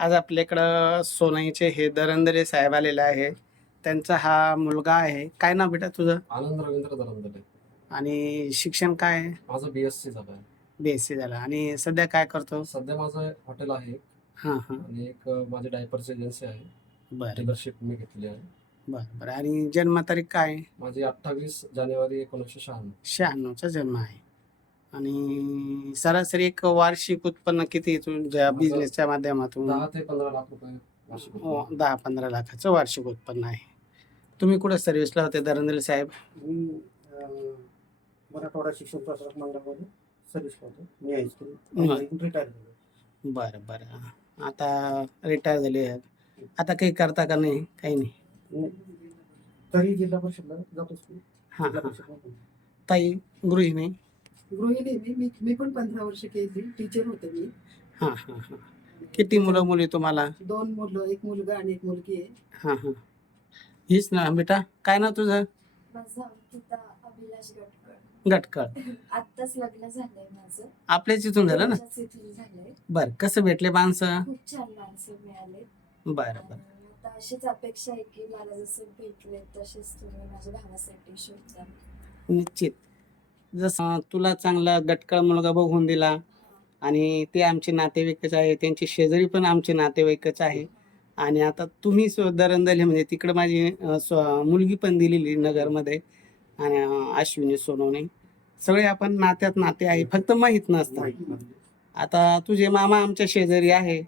आज आपल्याकडं सोनईचे हे दरंदरे साहेब आलेले आहे. त्यांचा हा मुलगा आहे. काय नाव बेटा तुझं? आनंद रवींद्र दरंदरे. आणि शिक्षण काय आहे? माझं BSc झालं आहे. BSc झालं. आणि सध्या काय करतो? सध्या माझं हॉटेल आहे हां हां. आणि एक माझी डायपरची एजन्सी आहे. बरं डीलरशिप मी घेतली आहे. बरं बरं. आणि जन्मतारीख काय आहे? माझी 28 जानेवारी 1996. 96चा जन्म आहे. आणि सरासरी एक वार्षिक उत्पन्न किती तुझ्या माझं बिझनेसच्या माध्यमातून? 10 ते 15 लाख रुपये वार्षिक उत्पन्न. 10-15 लाखाचं वार्षिक उत्पन्न आहे. तुम्ही कुठं सर्व्हिसला होते दरंदरे साहेब? मी मराठवाडा शिक्षण प्रसारक मंडळामध्ये सर्व्हिस करतो. मी हायस्कूल रिटायर झालो. बरं बरं. आता रिटायर झाले आहेत. आता काही करता का नाही? काही नाही. तरी जिल्हा परिषदला जातोच मी. हां जिल्हा हां. परिषदला ताई गृहिणी? गृहिणी मी पण 15 वर्ष केली. टीचर होते मी. हां हां हां. किती मुलं मुली तुम्हाला? 2 मुलं, 1 मुलगा आणि 1 मुलगी आहे. हां हां. हीच ना बेटा? काय नाव तुझं? माझं अंकिता अभिलाष गटकळ. गटकळ. आत्ताच लग्न झालंय माझं. आपल्याच इथून झालं ना? तुमच्याच इथून झालंय. बरं. कसं भेटले माणसं? खूप छान माणसं मिळाले. बरं बरं. आता अशीच अपेक्षा आहे की मला जसे भेटले तसेच तुम्ही माझ्या भावासाठी शोधता. निश्चित. जसं तुला चांगला गटकळ मुलगा बघून दिला आणि ते आमचे नातेवाईकच आहे. त्यांचे शेजारी पण आमचे नातेवाईकच आहे. आणि आता तुम्ही दरंदले म्हणजे तिकडं माझी मुलगी पण दिलेली नगरमध्ये आणि अश्विनी सोनवणे. सगळे आपण नात्यात नाते आहे. फक्त माहीत नसतं. आता तुझे मामा आमच्या शेजारी आहे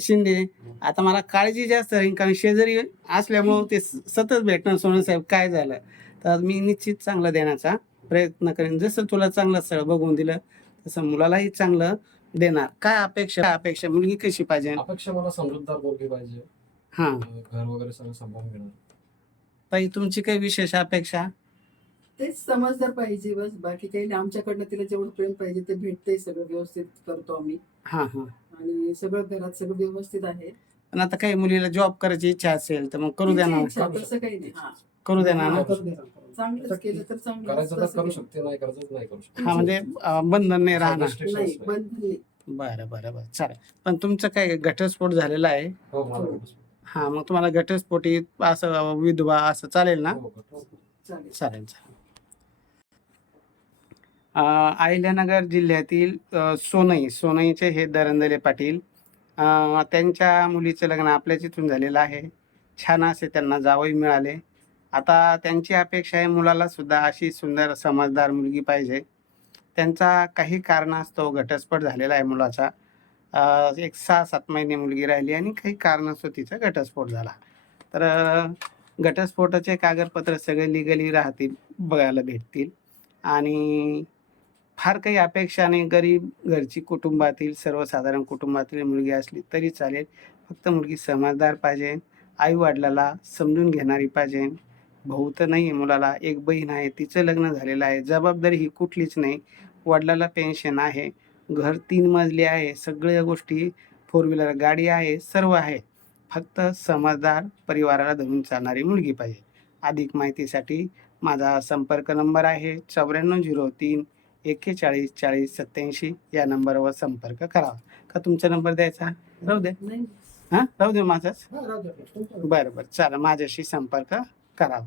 शिंदे. आता मला काळजी जास्त राहील कारण शेजारी असल्यामुळं ते सतत भेटणं. सोनवणे साहेब काय झालं तर मी निश्चित चांगलं देण्याचा प्रयत्न करेन. जसं तुला चांगलं स्थळ बघून दिलं तसं मुलालाही चांगलं देणार. काय अपेक्षा मुलगी कशी पाहिजे? अपेक्षा मला समजूतदार मुलगी पाहिजे. हां. घर वगैरे सगळं सांभाळून घेणार. ताई तुमची काही विशेष अपेक्षा? तेच समजदार पाहिजे बस. बाकी काही नाही. आमच्याकडनं तिला जेवढं प्रेम पाहिजे ते भेटतंय. सगळं व्यवस्थित करतो आम्ही. हां हां. आणि सगळं घरात सगळं व्यवस्थित आहे. पण आता काही मुलीला जॉब करायची इच्छा असेल तर मग करू द्या ना. तिची इच्छा, तसं काही नाही. हां. करू द्या ना. चांगलंच केलं तर चांगलं. करायचं तर करू शकते, नाही करायचं नाही करू शकते. हां म्हणजे बंधन नाही राहणार. नाही बंद नाही. बरं बरं बरं. चालेल. पण तुमचं काय घटस्फोट झालेला आहे? हो मला हां मग तुम्हाला घटस्फोटी असं विधवा असं चालेल ना? हो. चालेल. चालेल चालेल. अहिल्यानगर जिल्ह्यातील सोनईचे हे दरंदले पाटील. त्यांच्या मुलीचं लग्न आपल्याच इथून झालेलं आहे. छान असे त्यांना जावई मिळाले. आता त्यांची अपेक्षा आहे मुलाला सुद्धा अशी सुंदर समजदार मुलगी पाहिजे. त्यांचा काही कारणास्तव घटस्फोट झालेला आहे मुलाचा. एक 6-7 महिने मुलगी राहिली आणि काही कारणास्तव तिचा घटस्फोट झाला. तर घटस्फोटाचे कागदपत्र सगळे लिगली राहतील, बघायला भेटतील. आणि फार काही अपेक्षा नाही. गरीब घरची कुटुंबातील सर्वसाधारण कुटुंबातील मुलगी असली तरी चालेल. फक्त मुलगी समजदार पाहिजे. आई-वडिलाला समजून घेणारी पाहिजे. भाऊ तर नाही आहे मुलाला. एक बहीण आहे. तिचं लग्न झालेलं आहे. जबाबदारी ही कुठलीच नाही. वडिलाला पेन्शन आहे. घर 3 मजली आहे. सगळ्या गोष्टी 4 व्हीलर गाडी आहे. सर्व आहे. फक्त समजदार परिवाराला धरून चालणारी मुलगी पाहिजे. अधिक माहितीसाठी माझा संपर्क नंबर आहे 9403 41 40 87 या नंबरवर संपर्क करावा. का तुमचा नंबर द्यायचा? राहू द्या. नाही. हां राहू दे माझाच. हां, राहू द्या. बरं बरं. चला माझ्याशी संपर्क करावा.